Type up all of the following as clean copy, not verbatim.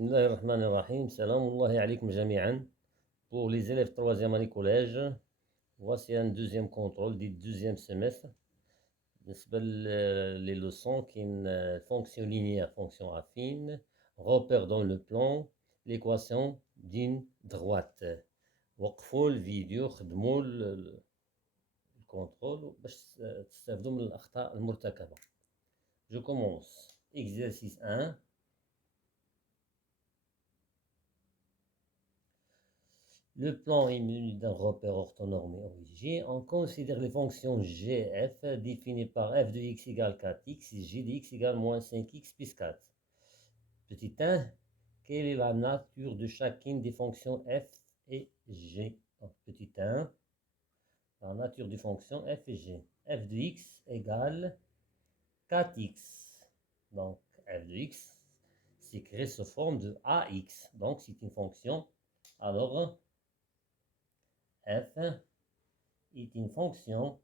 Bismillahirrahmanirrahim. Salamullahi alaykum jami'an. Pour les élèves 3e année collège, voici un deuxième contrôle du deuxième semestre. Les leçons qui une fonction linéaire, fonction affine, repère dans le plan, l'équation d'une droite. وقفوا الفيديو خدموا الكنترول باش تستافدوا من الأخطاء المرتكبة. Je commence. Exercice 1. Le plan est muni d'un repère orthonormé origine. On considère les fonctions gf définies par f de x égale 4x et g de x égale moins 5x plus 4. Petit 1, quelle est la nature de chacune des fonctions f et g? Donc, petit 1, la nature des fonctions f et g. f de x égale 4x. Donc, f de x s'écrit sous forme de ax. Donc, c'est une fonction. Alors, f est une fonction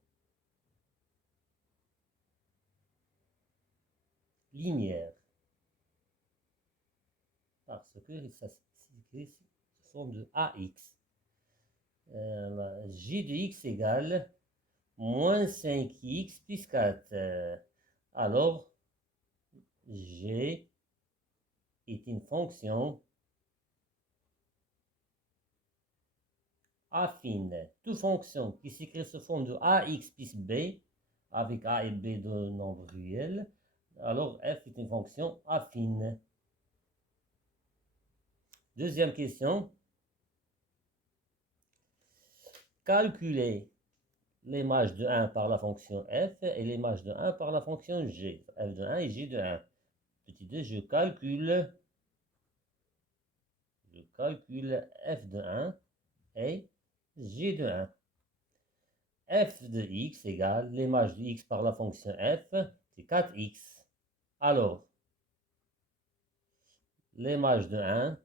linéaire parce que ça s'écrit sous forme de ax. G de x égale moins 5x plus 4. Alors, g est une fonction affine. Toute fonction qui s'écrit sous forme de ax plus b, avec a et b de nombres réels, alors f est une fonction affine. Deuxième question. Calculer l'image de 1 par la fonction f et l'image de 1 par la fonction g. f de 1 et g de 1. Petit 2, je calcule f de 1 et g de 1. f de x égale l'image de x par la fonction f, c'est 4x. Alors, l'image de 1,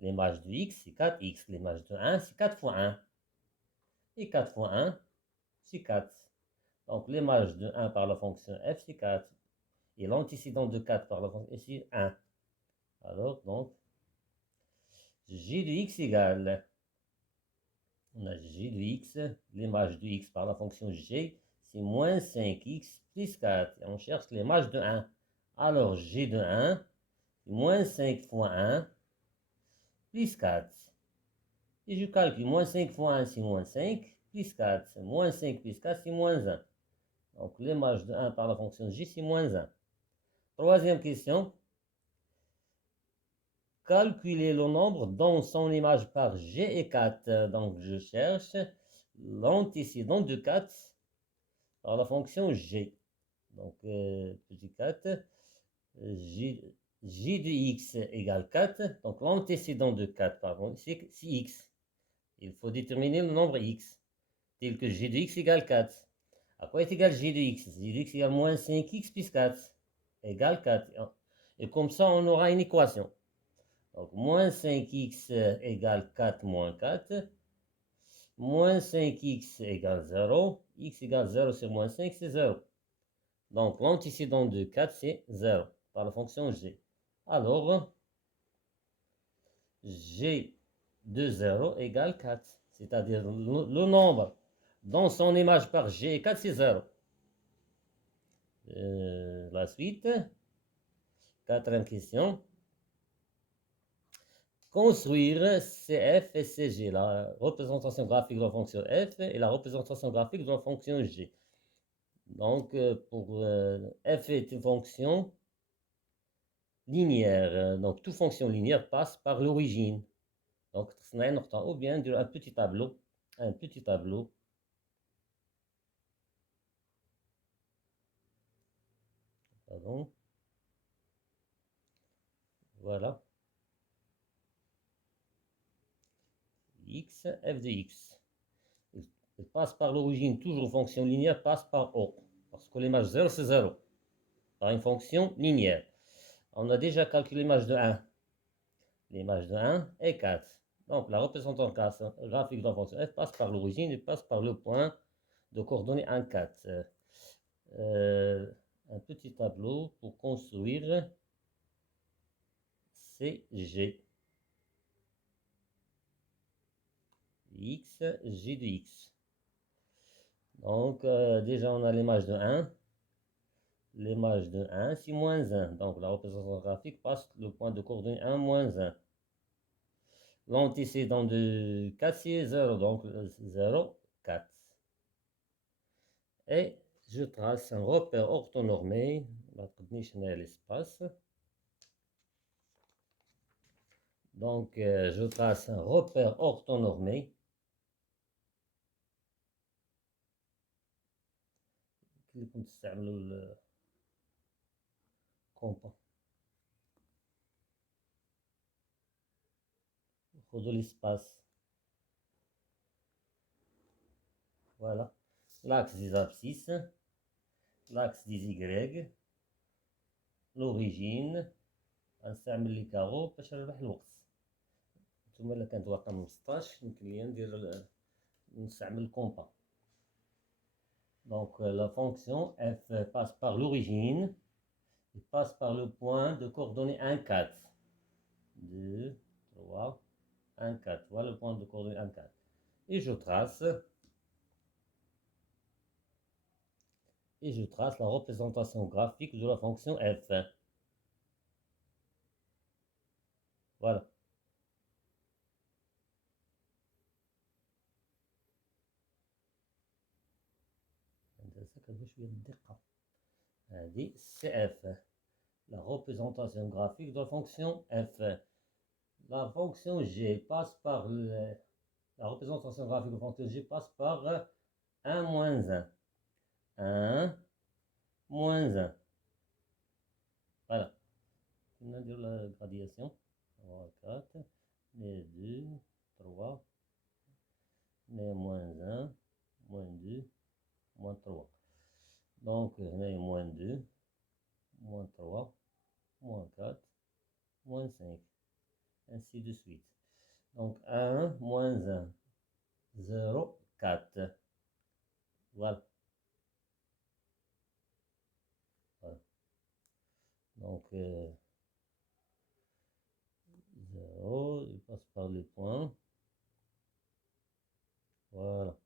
l'image de x, c'est 4x. L'image de 1, c'est 4 fois 1. Et 4 fois 1, c'est 4. Donc, l'image de 1 par la fonction f, c'est 4. Et l'antécédent de 4 par la fonction f, c'est 1. Alors, donc, g de x égale, on a g de x, l'image de x par la fonction g, c'est moins 5x plus 4. Et on cherche l'image de 1. Alors, g de 1, c'est moins 5 fois 1 plus 4. Et je calcule, moins 5 fois 1, c'est moins 5, plus 4. Moins 5 plus 4, c'est moins 1. Donc, l'image de 1 par la fonction g, c'est moins 1. Troisième question. Calculer le nombre dont son image par g est 4. Donc, je cherche l'antécédent de 4 par la fonction g. Donc, petit 4, g de x égale 4. Donc, l'antécédent de 4, pardon, c'est x. Il faut déterminer le nombre x, tel que g de x égale 4. À quoi est égal g de x? G de x égale moins 5x plus 4, égale 4. Et comme ça, on aura une équation. Donc, moins 5x égale 4 moins 4. Moins 5x égale 0. X égale 0 sur moins 5, c'est 0. Donc, l'antécédent de 4, c'est 0 par la fonction g. Alors, g de 0 égale 4. C'est-à-dire le nombre dont son image par g est 4, c'est 0. La suite. Quatrième question. Construire CF et CG, la représentation graphique de la fonction f et la représentation graphique de la fonction g. Donc, pour f est une fonction linéaire. Donc, toute fonction linéaire passe par l'origine. Donc, ou bien un petit tableau. Un petit tableau. Pardon. Voilà. X, f de x. Il passe par l'origine, toujours fonction linéaire, passe par O. Parce que l'image 0, c'est 0. Par une fonction linéaire. On a déjà calculé l'image de 1. L'image de 1 est 4. Donc, la représentation graphique de la fonction f passe par l'origine et passe par le point de coordonnées 1, 4. Un petit tableau pour construire c'est G. X, G de X. Donc, déjà, on a l'image de 1. L'image de 1, c'est moins 1. Donc, la représentation graphique passe le point de coordonnée 1, moins 1. L'antécédent de 4, c'est 0. Donc, 0, 4. Et je trace un repère orthonormé. La technicienne l'espace. Donc, je trace un repère orthonormé. اللي كنت تستعملوا الكومبا خذوا l'espace. Voilà. L'axe des abscisses, l'axe des Y, l'origine. غنستعمل لي كارو باش نربح الوقت. نتوما الا كانت واقعه من 16 يمكن ليا نستعمل الكومبا. Donc la fonction f passe par l'origine, il passe par le point de coordonnée 1, 4. 2, 3, 1, 4. Voilà le point de coordonnée 1, 4. Et je trace la représentation graphique de la fonction f. Voilà. C'est f. La représentation graphique de la fonction f. La fonction g passe par la représentation graphique de la fonction g passe par 1 moins 1. 1 moins 1. Voilà. On a dit la gradation. 3, 4, les 2, 3, les moins 1, moins 2, moins 3. Donc, on a moins 2, moins 3, moins 4, moins 5, ainsi de suite. Donc, 1, moins 1, 0, 4. Voilà. Voilà. Donc, 0, il passe par les points. Voilà.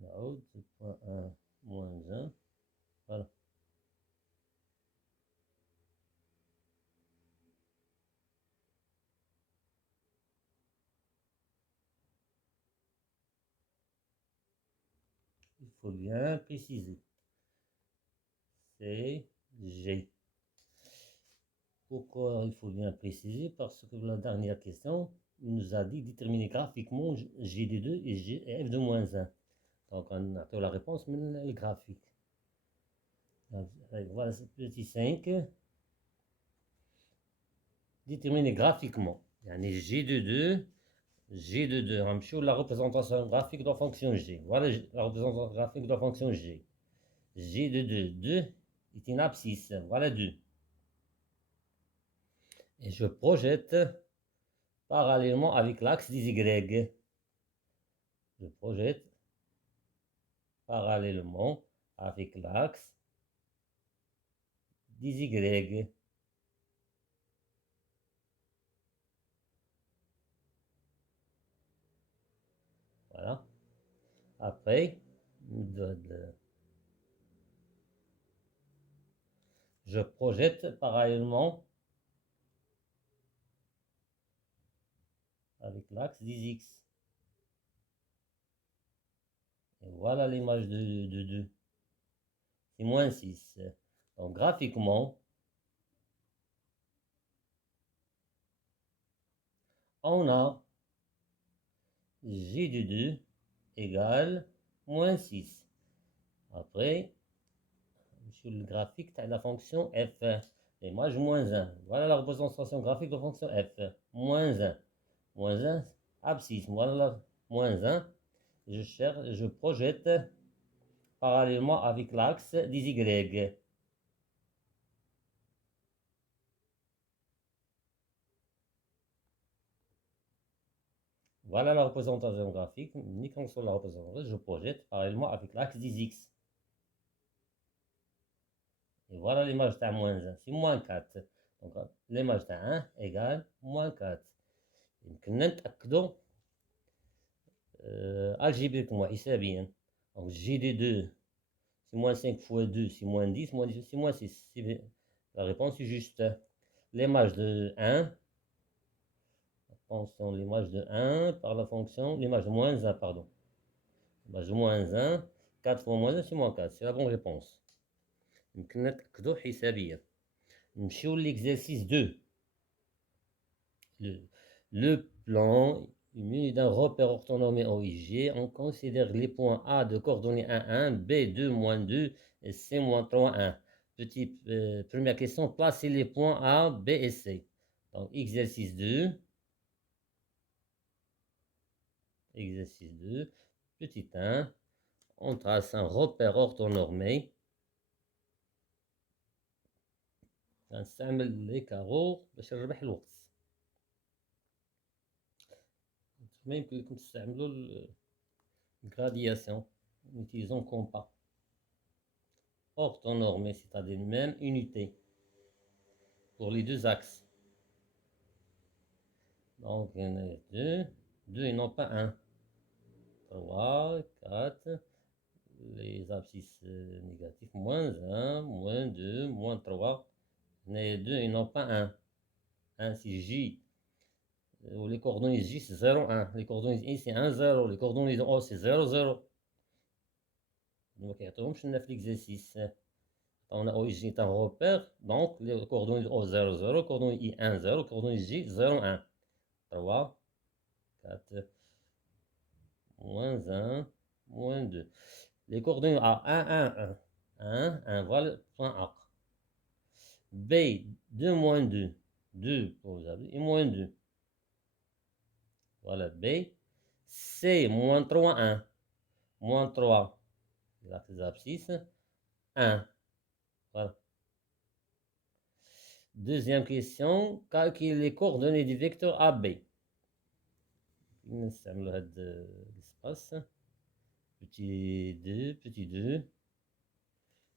La haute, c'est point 1, moins 1. Voilà. Il faut bien préciser. C'est G. Pourquoi il faut bien préciser? Parce que la dernière question, il nous a dit déterminer graphiquement G de 2 et F de moins 1. Donc on a la réponse, mais le graphique. Voilà ce petit 5. Déterminer graphiquement. G de 2. G de 2. On va la représentation graphique de la fonction G. Voilà la représentation graphique de la fonction G. G de 2. 2 est une abscisse. Voilà 2. Et je projette parallèlement avec l'axe des Y. Je projette parallèlement avec l'axe des Y. Voilà. Après, je projette parallèlement avec l'axe des X. Et voilà l'image de 2. C'est moins 6. Donc graphiquement, on a G de 2 égale moins 6. Après, sur le graphique, tu as la fonction f. L'image moins 1. Voilà la représentation graphique de la fonction f. Moins 1. Moins 1, abscisse. Voilà moins 1. Je projette parallèlement avec l'axe des Y. Voilà la représentation graphique. Uniquement sur la représentation, je projette parallèlement avec l'axe des X. Et voilà l'image de moins 1, c'est moins 4. Donc l'image de 1 égale moins 4. يمكن نتأكدوا algébriquement حسابيا. Donc J de 2, c'est moins 5 fois 2, c'est moins 10, moins 10, c'est moins 6. La réponse est juste. L'image de 1, attention, l'image de 1 par la fonction, l'image de moins 1, pardon. L'image de moins 1, 4 fois moins 1, c'est moins 4. C'est la bonne réponse. يمكن نتأكدوا حسابيا. نمشيو l'exercice 2. Le plan est muni d'un repère orthonormé OIG. On considère les points A de coordonnées 1, 1, B 2, moins 2 et C, moins 3, 1. Première question, placez les points A, B et C. Donc, exercice 2. Exercice 2. Petit 1. On trace un repère orthonormé. غنستعمل les carreaux باش نربح الوقت. ما يمكن لكم تستعملوا gradation en utilisant compas. Orthonormé, c'est-à-dire même unité pour les deux axes. Donc, il y en a 2, 2 et non pas 1. 3, 4, les abscisses négatifs, moins 1, moins 2, moins 3. Il y en a 2 et non pas 1. 1, c'est J. Les coordonnées J, c'est 0, 1. Les coordonnées I, c'est 1, 0. Les coordonnées de O, c'est 0, 0. Donc, il y a l'exercice. On a origine un repère, donc les coordonnées O 0, 0, coordonnées I 1, 0, coordonnées J 0, 1. 3, 4, moins 1, moins 2. Les coordonnées A 1, 1, 1, 1, 1, voilà le point A. B 2, moins 2, 2 pour vous avez, et moins 2. Voilà B. C moins 3, 1, moins 3, les abscisses, 1. Voilà. Deuxième question, calculer les coordonnées du vecteur AB. نستعملوا هذا l'espace. Petit 2, petit 2.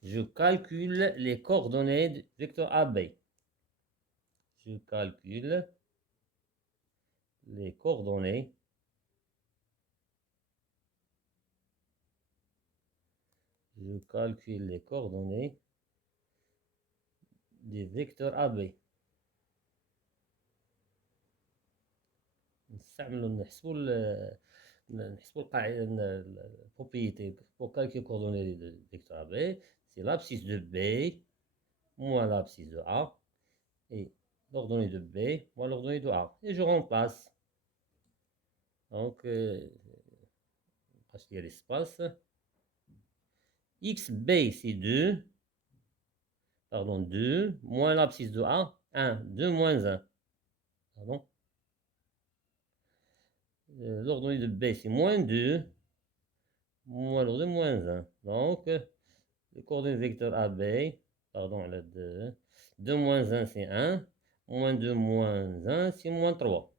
Je calcule les coordonnées du vecteur AB. Je calcule les coordonnées du vecteur AB. نحسبوا القاعدة propriété pour calculer les coordonnées du vecteur AB. C'est l'abscisse de B moins l'abscisse de A et l'ordonnée de B moins l'ordonnée de A. Et je remplace. Donc, parce qu'il y a l'espace. XB, c'est 2. Pardon, 2. Moins l'abscisse de A. 1. 2 moins 1. Pardon. L'ordonnée de B, c'est moins 2. Moins l'ordonnée de moins 1. Donc, le coordonnée vecteur AB. Pardon, la 2. 2 moins 1, c'est 1. Moins 2 moins 1, c'est moins 3.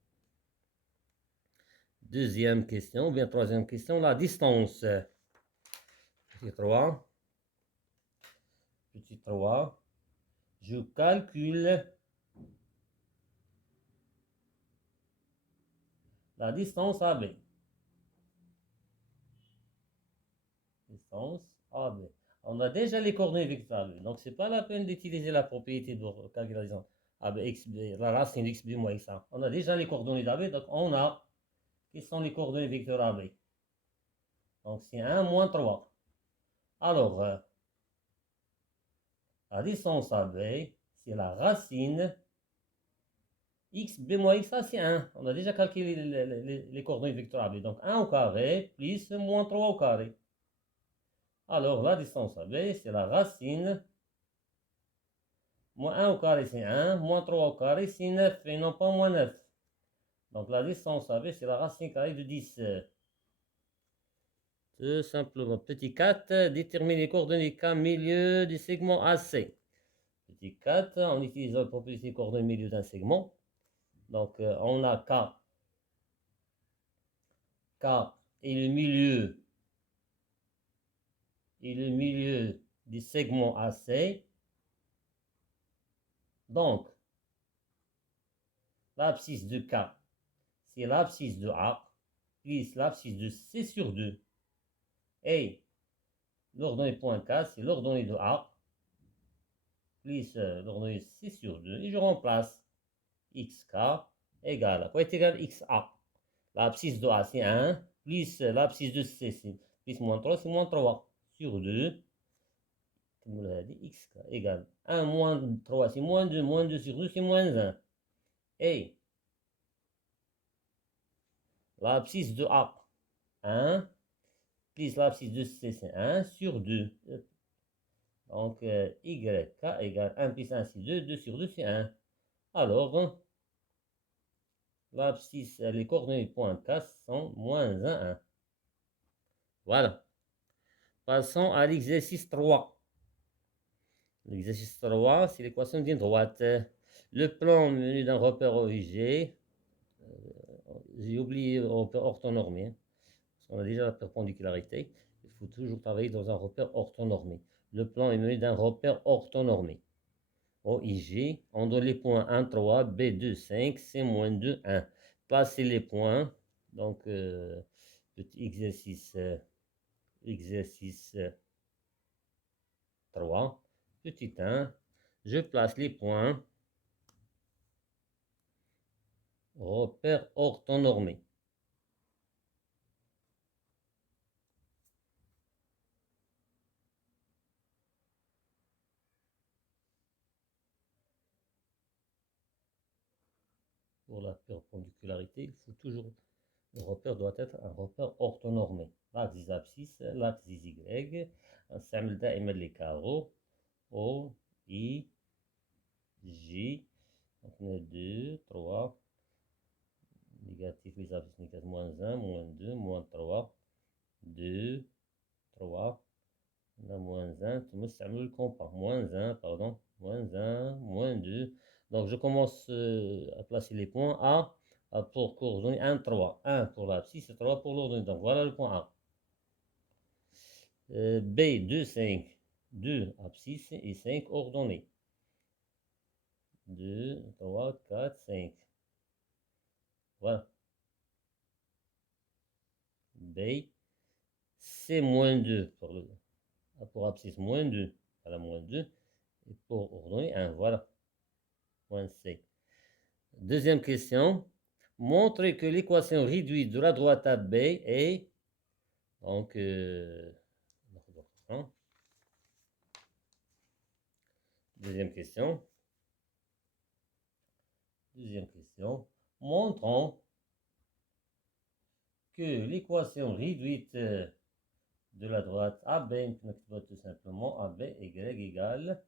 Deuxième question, ou bien troisième question, la distance. Petit 3. Petit 3. Je calcule la distance AB. Distance AB. On a déjà les coordonnées vectorielles, donc c'est pas la peine d'utiliser la propriété de calculation AB, XB, la racine de XB moins XA. On a déjà les coordonnées d'AB, donc on a, quelles sont les coordonnées vecteurs AB? Donc c'est 1 moins 3. Alors, la distance AB, c'est la racine XB moins XA, c'est 1. On a déjà calculé les coordonnées vecteurs AB. Donc 1 au carré plus moins 3 au carré. Alors, la distance AB, c'est la racine. Moins 1 au carré, c'est 1. Moins 3 au carré, c'est 9. Et non pas moins 9. Donc, la distance AB, c'est la racine carrée de 10. Tout simplement. Petit 4, déterminer les coordonnées K milieu du segment AC. Petit 4, on utilise la propriété coordonnées milieu d'un segment. Donc, on a K K est le milieu, du segment AC. Donc, l'abscisse de K, c'est l'abscisse de A, plus l'abscisse de C sur 2. Et l'ordonnée point K, c'est l'ordonnée de A, plus l'ordonnée C sur 2. Et je remplace xk égale, à quoi est égal xa? L'abscisse de A, c'est 1, plus l'abscisse de C, c'est plus moins 3, c'est moins 3 sur 2. Comme on l'a dit, xk égale 1 moins 3, c'est moins 2 sur 2, c'est moins 1. Et l'abscisse de A, 1, plus l'abscisse de C, c'est 1 sur 2. Donc, YK égale 1 plus 1, c'est 2, 2 sur 2, c'est 1. Alors, l'abscisse, les coordonnées point K sont moins 1, 1. Voilà. Passons à l'exercice 3. L'exercice 3, c'est l'équation d'une droite. Le plan venu d'un repère OIG, j'ai oublié le repère orthonormé, parce qu'on a déjà la perpendicularité. Il faut toujours travailler dans un repère orthonormé. Le plan est venu d'un repère orthonormé. OIG, on donne les points 1, 3, B, 2, 5, C-2, 1. Placez les points. Donc, petit exercice 3, petit 1. Je place les points. Repère orthonormé. Pour la perpendicularité, il faut toujours, le repère doit être un repère orthonormé. L'axe des abscisses, l'axe des Y, نستعمل دائما les carreaux, O, I, J, donc on a 2, 3, négatif, les abscisses négatifs, moins 1, moins 2, moins 3, 2, 3, on a moins 1, tout le monde s'amuse le compas, moins 1, pardon, moins 1, moins 2. Donc je commence à placer les points A pour coordonner 1, 3. 1 pour l'abscisse et 3 pour l'ordonnée. Donc voilà le point A. B, 2, 5. 2 abscisse et 5 ordonnées. 2, 3, 4, 5. Voilà. B, C moins 2 pour abscisse moins 2. Voilà, moins 2. Et pour ordonnée 1. Voilà. Moins C. Deuxième question. Montrez que l'équation réduite de la droite AB est donc deuxième question. Montrons que l'équation réduite de la droite AB, tout simplement AB y égale,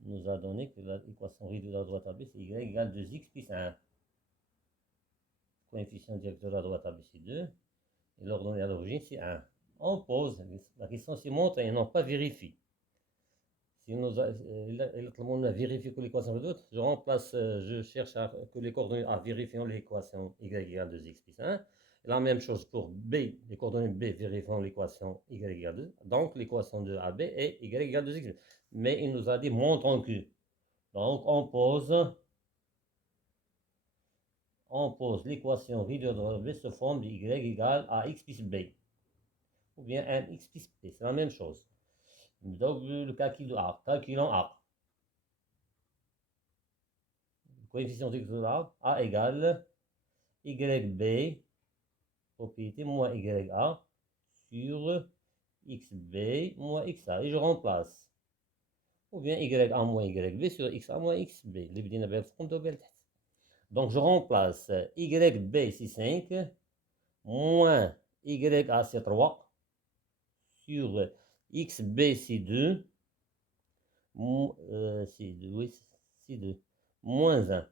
nous a donné que l'équation réduite de la droite AB c'est y égale 2x plus 1. Coefficient directeur de la droite AB c'est 2. Et l'ordonnée à l'origine c'est 1. On pose, la question c'est montre et non pas vérifie. Si tout le monde a vérifié que l'équation réduite, je remplace, je cherche que les coordonnées A vérifiant l'équation y égale 2x plus 1. La même chose pour B, les coordonnées B vérifiant l'équation y égale 2. Donc l'équation de AB est y égale 2x. Mais il nous a dit montrons que. Donc on pose l'équation réduite de B sous forme de y égale à x plus b. Ou bien mx plus b. C'est la même chose. Donc le calcul de A. Calculons A. Le coefficient de A égale YB, propriété moins YA, sur XB moins XA. Et je remplace. Ou bien YA moins YB sur XA moins XB. اللي بدينا بها الفورم دوبل تحت. Donc je remplace YB c'est 5 moins YA c'est 3 sur XB c'est 2 c'est 2, oui, c'est 2 moins 1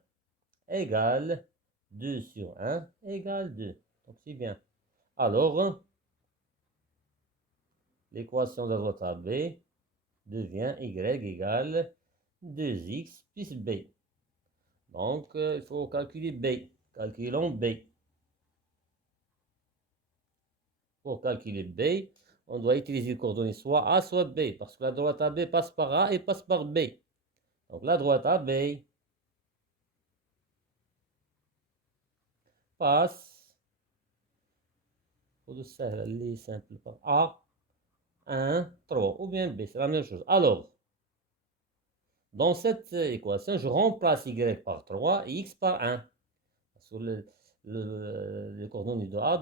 égale 2 sur 1 égale 2. Donc c'est bien. Alors, l'équation de la droite AB devient y égale 2x plus b. Donc, il faut calculer b. Calculons b. pour calculer B, on doit utiliser les coordonnées soit A, soit B, parce que la droite AB passe par A et passe par B. Donc la droite AB passe, pour de simple, par A, 1, 3, ou bien B, c'est la même chose. Alors, dans cette équation, je remplace Y par 3 et X par 1. Sur les coordonnées de A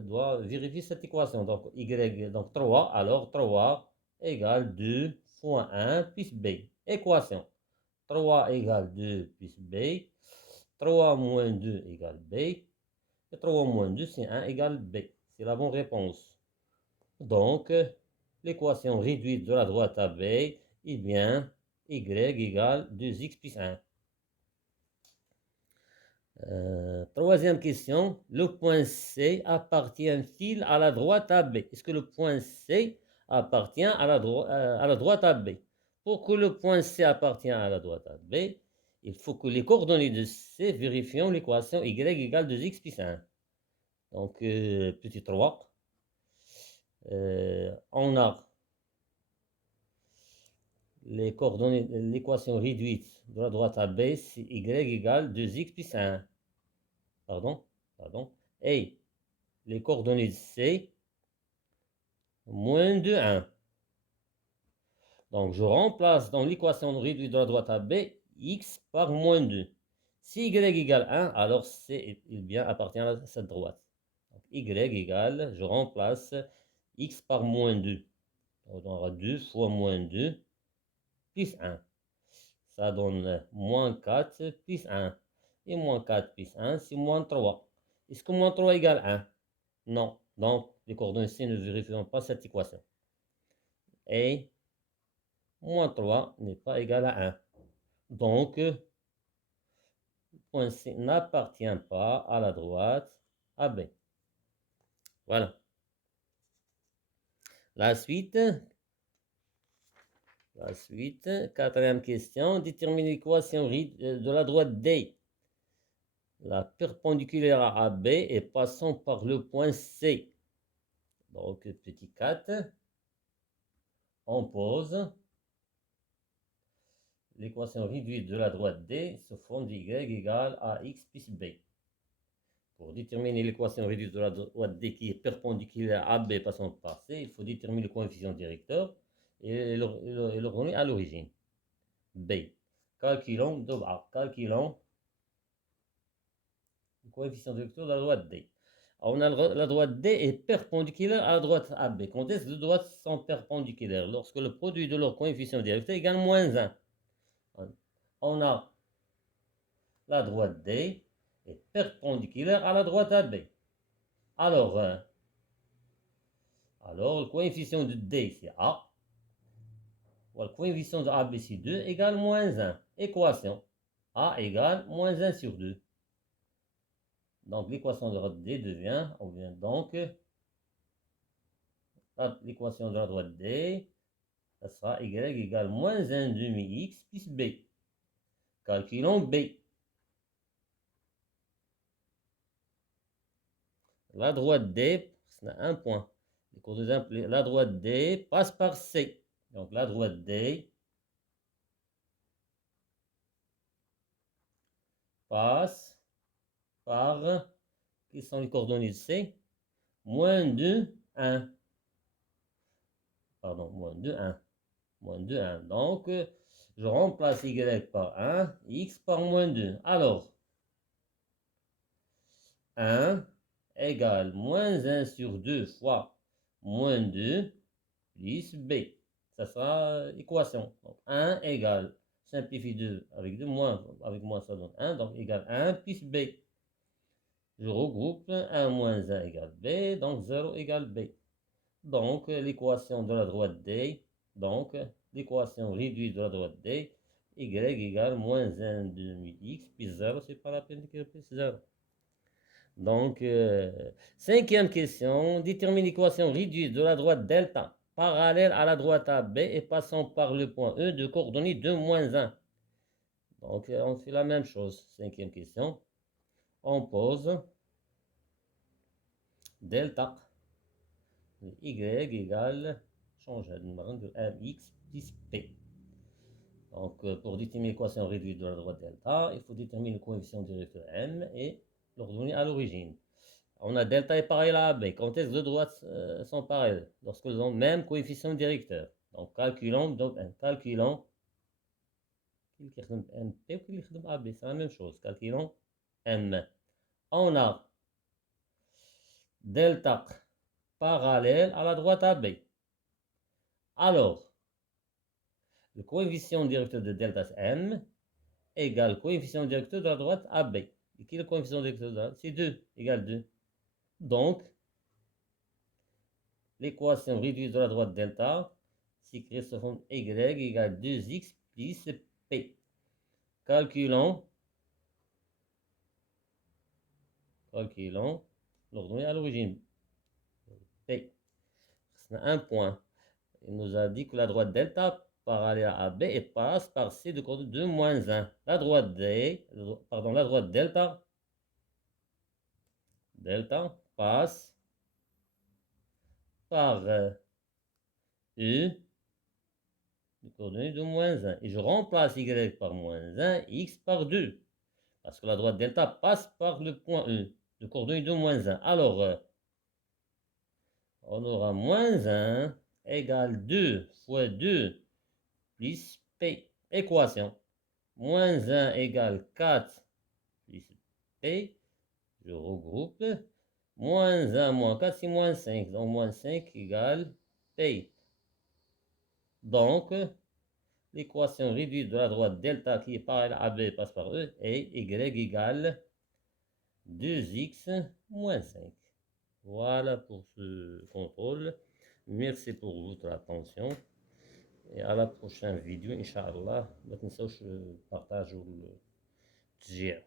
doit vérifier cette équation. Donc, Y, donc 3, alors 3 égale 2 fois 1 plus B. Équation. 3 égale 2 plus B. 3 moins 2 égale B. Et 3 moins 2, c'est 1 égale B. C'est la bonne réponse. Donc, l'équation réduite de la droite AB, eh bien, Y égale 2x plus 1. Troisième question, le point C appartient-il à la droite AB? Est-ce que le point C appartient à la droite AB? Pour que le point C appartienne à la droite AB, il faut que les coordonnées de C vérifient l'équation Y égale 2x plus 1. Donc, petit 3, on a les coordonnées, l'équation réduite de la droite AB, c'est Y égale 2x plus 1. Pardon. Et les coordonnées de C, moins de 1. Donc, je remplace dans l'équation réduite de la droite AB, x par moins 2. Si y égale 1, alors C bien appartient à cette droite. Donc, y égale, je remplace x par moins 2. Donc, on aura 2 fois moins 2 plus 1. Ça donne moins 4 plus 1. Et moins 4 plus 1, c'est moins 3. Est-ce que moins 3 égale 1? Non. Donc, les coordonnées C ne vérifieront pas cette équation. Et moins 3 n'est pas égal à 1. Donc, le point C n'appartient pas à la droite AB. Voilà. La suite, quatrième question. Détermine l'équation de la droite D. La perpendiculaire à AB et passant par le point C. Donc, petit 4, on pose l'équation réduite de la droite D se forme Y égale à X plus B. Pour déterminer l'équation réduite de la droite D qui est perpendiculaire à B passant par C, il faut déterminer le coefficient directeur et le donner à l'origine. B. Calculons le coefficient directeur de la droite D. Alors, on a la droite D est perpendiculaire à la droite AB. Quand est-ce que les deux droites sont perpendiculaires? Lorsque le produit de leur coefficient directeur égale moins 1. On a la droite D est perpendiculaire à la droite AB. Alors, le coefficient de D, c'est A. Le coefficient de AB, c'est 2 égale moins 1. Équation. A égale moins 1 sur 2. Donc, l'équation de la droite D devient, on vient donc, l'équation de la droite D, ça sera Y égale moins 1 demi-X plus B. Calculons B. La droite D, c'est un point. La droite D passe par C. Donc, la droite D passe par, qui sont les coordonnées de C? Moins 2, 1. Pardon, moins 2, 1. Moins 2, 1. Donc, je remplace Y par 1, X par moins 2. Alors, 1 égale moins 1 sur 2 fois moins 2 plus B. Ça sera l'équation. Donc, 1 égale, simplifie 2 avec 2, moins, avec moins ça donne 1, donc égale 1 plus B. Je regroupe 1 moins 1 égale B, donc 0 égale B. Donc, l'équation de la droite D, donc, l'équation réduite de la droite D, Y égale moins 1 demi-X plus 0, c'est pas la peine d'écrire plus 0. Donc, cinquième question, détermine l'équation réduite de la droite delta parallèle à la droite AB et passant par le point E de coordonnées 2 moins 1. Donc, on fait la même chose. Cinquième question. On pose delta y égale, change de mx plus p. Donc, pour déterminer l'équation réduite de la droite delta, il faut déterminer le coefficient directeur m et l'ordonnée à l'origine. On a delta est pareil à AB. Quand est-ce que deux droites sont pareilles? Lorsqu'elles ont le même coefficient directeur. Donc, calculons, MP ou AB, c'est la même chose. Calculons M. On a delta parallèle à la droite AB. Alors, le coefficient directeur de delta M égale le coefficient directeur de la droite AB. Et qui est le coefficient directeur de la droite? C'est 2, égale 2. Donc, l'équation réduite de la droite delta s'écrit sous forme y égale 2x plus p. Calculons l'ordonnée à l'origine. P. C'est un point. Il nous a dit que la droite delta parallèle à B et passe par C de coordonnées 2 moins 1. La droite delta passe par U de coordonnées 2 moins 1. Et je remplace Y par moins 1, X par 2. Parce que la droite delta passe par le point E de coordonnées 2 moins 1. Alors, on aura moins 1 égale 2 fois 2 plus P. Équation. Moins 1 égale 4 plus P. Je regroupe. Moins 1 moins 4, c'est moins 5. Donc, moins 5 égale P. Donc, l'équation réduite de la droite delta qui est pareille à AB passe par E et Y égale 2x moins 5. Voilà pour ce contrôle. Merci pour votre attention. Et à la prochaine vidéo, Inch'Allah. ما تنسوش partage le تشجيع.